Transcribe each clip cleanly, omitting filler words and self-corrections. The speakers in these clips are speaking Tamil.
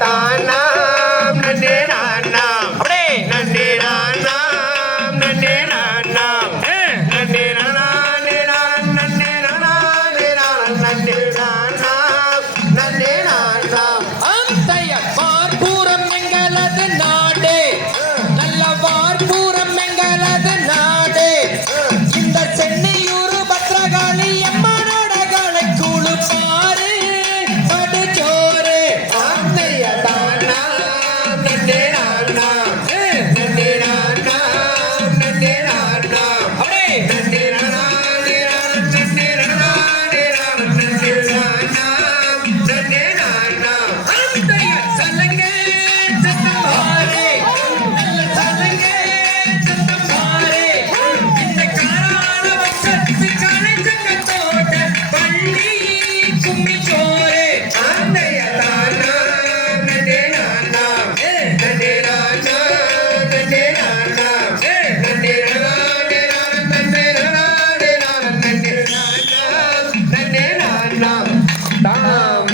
தானாம் நன்னே நானாம் அப்படியே நன்னே நானாம் நன்னே நானாம் நன்னே நானே நான் நன்னே நானே நான் நன்னே நானாம் நன்னே நானாம் அந்தைய வார்பூரம் எங்களது நாடே நல்ல வார்பூரம் எங்களது நாடே இந்த சென்னையூர் பத்ரகாளி அம்மனோட காலை கூழு பாரு படுச்சோறு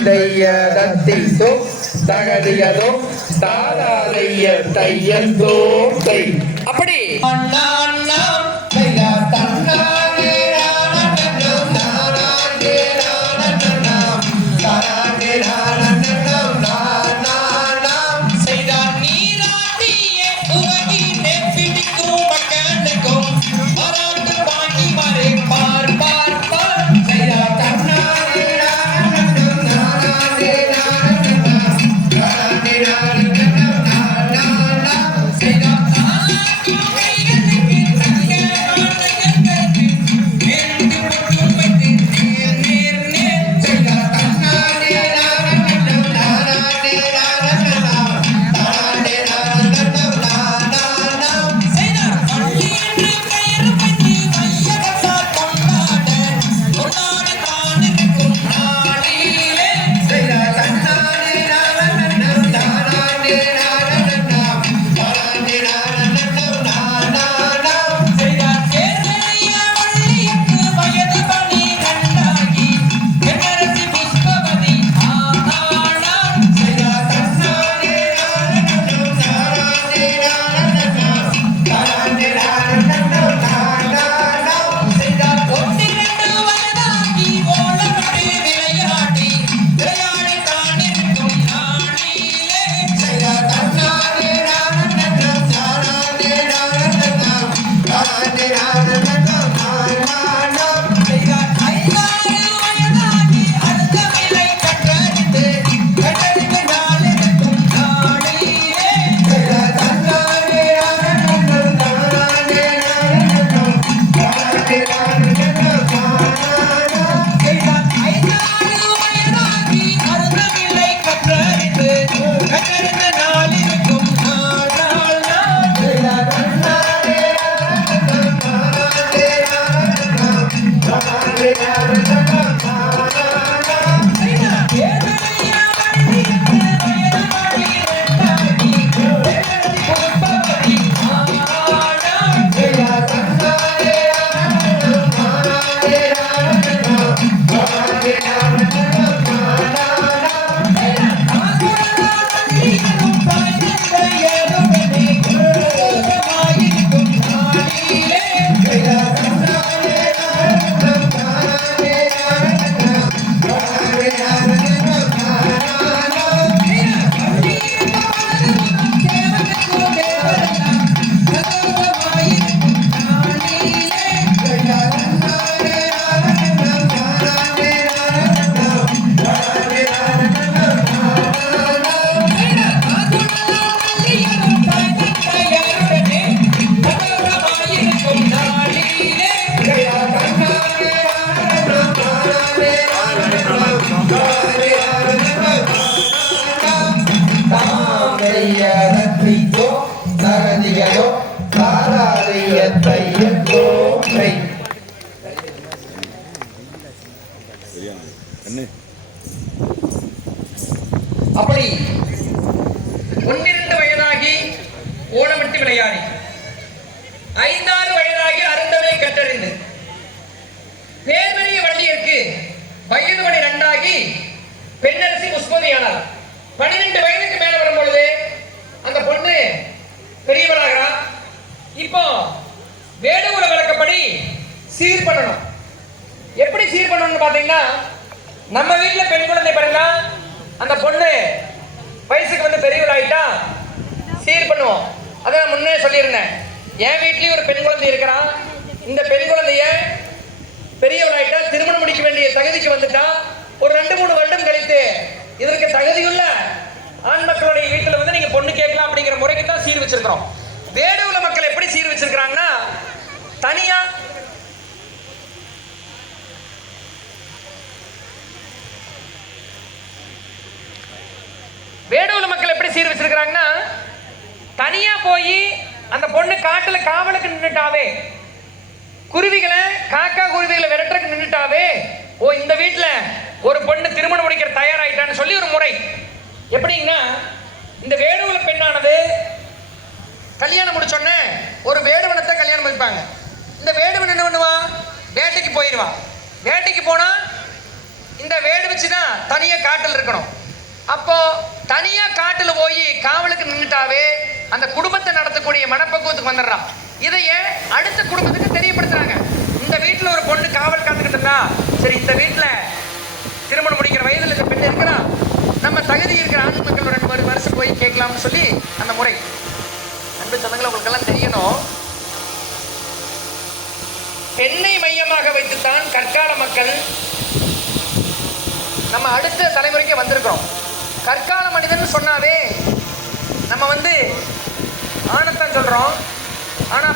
தையதோ தகதியதோ தாராதைய தையந்தோ தை அப்படி தாராதியதோ தாராதிய தையந்தோம் தை. அப்படி 12 வயதாகி ஓணமிட்டு விளையாடி 5-6 வயதாகி அருந்தவை கற்றறிந்து பேர்வெளிய வள்ளியிற்கு வயது 12 பெண்ணரசி புஷ்பதியானார். 12 வயதுக்கு மேல வரும்பொழுது அந்த பொண்ணு பெரியவளாகிறா. இப்போ வேடுகுல வழக்கப்படி சீர் பண்ணணும். எப்படி சீர் பண்ணணும்னு பாத்தீங்கன்னா, நம்ம வீட்டுல பெண் குழந்தை பாருங்க, அந்த பொண்ணு வயசுக்கு வந்து பெரியவளாயிட்டா சீர் பண்ணுவோம். அதை நான் முன்னே சொல்லியிருந்தேன். என் வீட்லயும் ஒரு பெண் குழந்தை இருக்கிறான். இந்த பெண் குழந்தைய பெரியவளாயிட்டா திருமணம் முடிக்க வேண்டிய தகுதிக்கு வந்துட்டா ஒரு 2-3 வருடம் கழித்து இதற்கு தகுதியுள்ள ஆண் மக்களுடைய வீட்டுல வந்து நீங்க பொண்ணு கேட்கலாம் அப்படிங்கிற முறைக்கு தான் சீர் வச்சிருக்கிறோம். வேடுகுல மக்கள் எப்படி சீர் வச்சிருக்கிறாங்கன்னா, தனியா வேடுகுல மக்கள் எப்படி சீர் வச்சிருக்கிறாங்கன்னா, தனியா போய் அந்த பொண்ணு காட்டுல காவலுக்கு நின்னுட்டாவே, குருவிகளை காக்கா குருவிகளை விரட்டுறதுக்கு நின்னுட்டாவே, ஓ இந்த வீட்டுல ஒரு பொண்ணு திருமணம் முடிக்கிற தயாராயிட்டான்னு சொல்லி ஒரு முறை. எப்படின்னா, இந்த வேடுகுல பெண்ணானது கல்யாணம் முடிச்சோடனே ஒரு வேடுவனத்தை கல்யாணம் முடிப்பாங்க. இந்த வேடுவன் என்ன பண்ணுவான், வேட்டைக்கு போயிடுவான். வேட்டைக்கு போனா இந்த வேடு வச்சுதான் தனியா காட்டில் இருக்கணும். அப்போ தனியா காட்டுல போய் காவலுக்கு நின்னுட்டாவே அந்த குடும்பத்தை நடத்தக்கூடிய மனப்பக்குவத்துக்கு வந்துடுறான். இதைய அடுத்த குடும்பத்துக்கு தெரியப்படுத்துறாங்க. இந்த வீட்டுல ஒரு பொண்ணு காவல் காத்துக்கிட்டு இருந்தா, சரி இந்த வீட்டுல திருமணம் முடிக்கிற வயதுல இந்த பெண் இருக்கிறா, நம்ம தகுதி இருக்கிற ஆண் மக்கள் 2 வருஷம் போய் கேட்கலாம்னு சொல்லி அந்த முறை. அன்பு சொந்தங்களை உங்களுக்கு எல்லாம் தெரியணும், பெண்ணை மையமாக வைத்துத்தான் கற்கால மக்கள் நம்ம அடுத்த தலைமுறைக்கு வந்திருக்கிறோம். கற்கால மனிதன் சொன்னாவே நம்ம வந்து ஆணத்தான் சொல்றோம். ஆனா